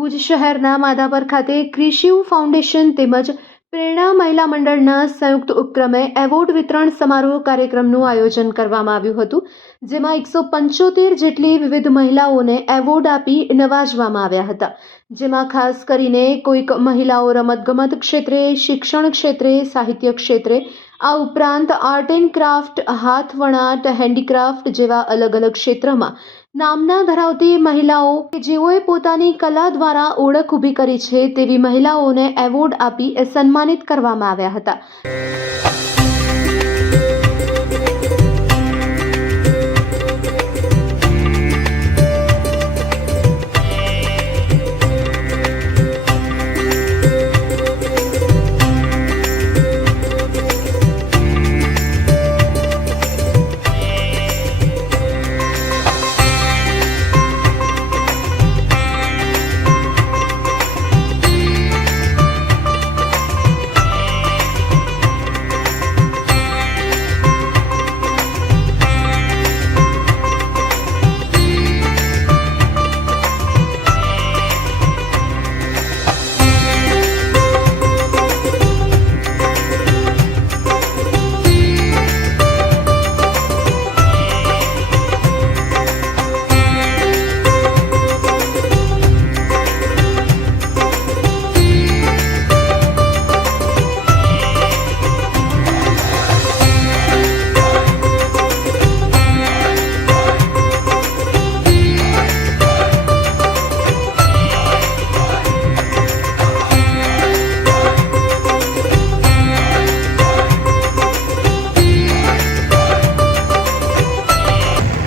ભુજ શહેરના માધાપર ખાતે ક્રિશિવ ફાઉન્ડેશન તેમજ પ્રેરણા મહિલા મંડળના સંયુક્ત ઉપક્રમે એવોર્ડ વિતરણ સમારોહ કાર્યક્રમનું આયોજન કરવામાં આવ્યું હતું, જેમાં 175 જેટલી વિવિધ મહિલાઓને એવોર્ડ આપી નવાજવામાં આવ્યા હતા, જેમાં ખાસ કરીને કોઈક મહિલાઓ રમતગમત ક્ષેત્રે, શિક્ષણ ક્ષેત્રે, સાહિત્ય ક્ષેત્રે, આ ઉપરાંત આર્ટ એન્ડ ક્રાફ્ટ, હાથવણાટ, હેન્ડીક્રાફ્ટ જેવા અલગ અલગ ક્ષેત્રમાં નામના ધરાવતી મહિલાઓ કે જેઓએ પોતાની કલા દ્વારા ઓળખ ઊભી કરી છે તેવી મહિલાઓને એવોર્ડ આપી સન્માનિત કરવામાં આવ્યા હતા।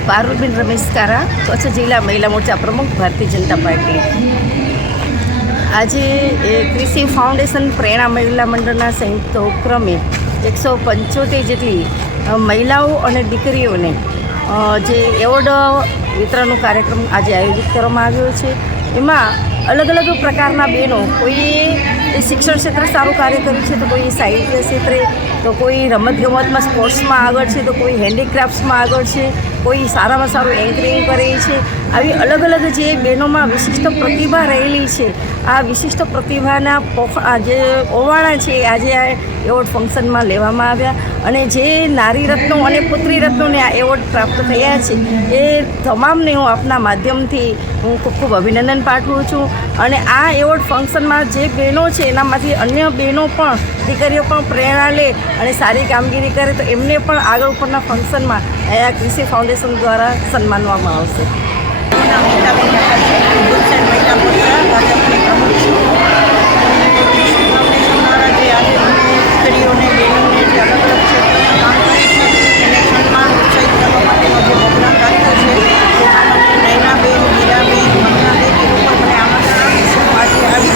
पारुलबेन रमेश कारा, कच्छ जिला महिला मोर्चा प्रमुख, भारतीय जनता पार्टी। आज क्रिशि फाउंडेशन प्रेरणा महिला मंडळना संयुक्त उपक्रमे 175 जेटली महिलाओं और दीकरीओने जे एवोर्ड वितरण कार्यक्रम आज आयोजित करवामां आव्यो छे। एमां अलग अलग प्रकारना बहनों, कोई शिक्षण क्षेत्र सारू कार्य कर्युं छे तो कोई साहित्य क्षेत्रे, तो कोई रमत गमत में स्पोर्ट्स में आगळ छे, तो कोई हेन्डीक्राफ्ट्स में आगळ छे, कोई सारा में सारू एंकरिंग करे छे। આવી અલગ અલગ જે બહેનોમાં વિશિષ્ટ પ્રતિભા રહેલી છે, આ વિશિષ્ટ પ્રતિભાના જે ઓવાળા છે આજે આ એવોર્ડ ફંક્શનમાં લેવામાં આવ્યા, અને જે નારી રત્નો અને પુત્રી રત્નોને આ એવોર્ડ પ્રાપ્ત થયા છે એ તમામને હું આપના માધ્યમથી હું ખૂબ ખૂબ અભિનંદન પાઠવું છું। અને આ એવોર્ડ ફંક્શનમાં જે બહેનો છે એનામાંથી અન્ય બહેનો પણ, દીકરીઓ પણ પ્રેરણા લે અને સારી કામગીરી કરે તો એમને પણ આગળ ઉપરના ફંક્શનમાં આ ક્રિશિ ફાઉન્ડેશન દ્વારા સન્માનવામાં આવશે। महिला मोर्चा भाजपनी प्रमुख छूँ। क्रिशि फाउंडेशन द्वारा जे आज दीकरीओ ने बहनों ने जे अलग अलग क्षेत्र में काम करे छे एने सन्मान उत्साहित करवा माटेनो जे प्रोग्राम राख्यो छे तेमां मने नैनाबेन, मीराबेन, ममनाबेन ए लोको मने आमंत्रण आप्युं छे। आज आवी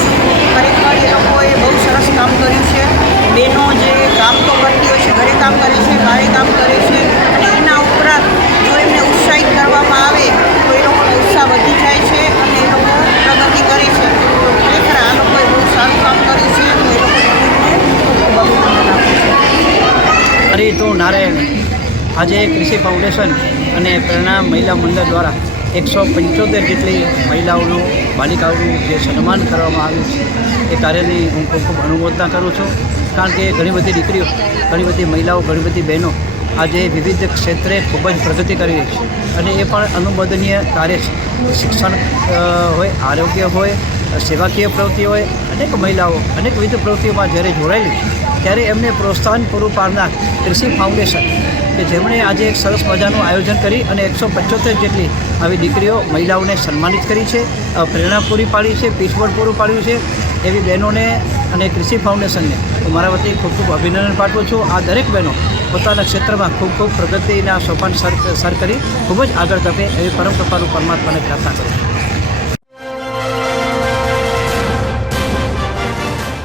खरेखर ए लोकोए बहु सरस काम कर्युं छे। बहनों जे काम तो करती होय छे, घरे काम करे छे, बारे काम करे छे, अने एना उपरांत जो एमने उत्साहित करवामां आवे तो ए लोकोनो उत्साह वधी जाय छे અને એ લોકો પ્રગતિ કરે છે। તો ખરેખર આ લોકોએ બહુ સારું કામ કર્યું છે અને એ લોકોને અભિનંદન આપું છું। અરે તો નારાયણ, આજે ક્રિશિ ફાઉન્ડેશન અને પ્રેરણા મહિલા મંડળ દ્વારા 175 જેટલી મહિલાઓનું, બાલિકાઓનું જે સન્માન કરવામાં આવ્યું છે એ કાર્યની હું ખૂબ ખૂબ અનુમોદના કરું છું। કારણ કે ઘણી બધી દીકરીઓ, ઘણી બધી મહિલાઓ, ઘણી બધી બહેનો આજે વિવિધ ક્ષેત્રે ખૂબ જ પ્રગતિ કરી રહી છે અને એ પણ અનુમોદનીય કાર્ય છે। શિક્ષણ હોય, આરોગ્ય હોય, સેવાકીય પ્રવૃત્તિ હોય, અનેક મહિલાઓ અનેકવિધ પ્રવૃત્તિઓમાં જ્યારે જોડાયેલી છે ત્યારે એમને પ્રોત્સાહન પૂરું પાડનાર ક્રિશિ ફાઉન્ડેશન કે જેમણે આજે એક સરસ મજાનું આયોજન કરી અને 175 જેટલી આવી દીકરીઓ, મહિલાઓને સન્માનિત કરી છે, પ્રેરણા પૂરી પાડી છે, પીઠબળ પૂરું પાડ્યું છે। એવી બહેનોને અને ક્રિશિ ફાઉન્ડેશનને હું મારા વતી ખૂબ ખૂબ અભિનંદન પાઠવું છું। આ દરેક બહેનો પોતાના ક્ષેત્રમાં ખૂબ ખૂબ પ્રગતિના સોપાન સર કરી ખૂબ જ આગળ ધપે એવી પરમ કૃપાનું પરમાત્માને પ્રાર્થના કરું છું।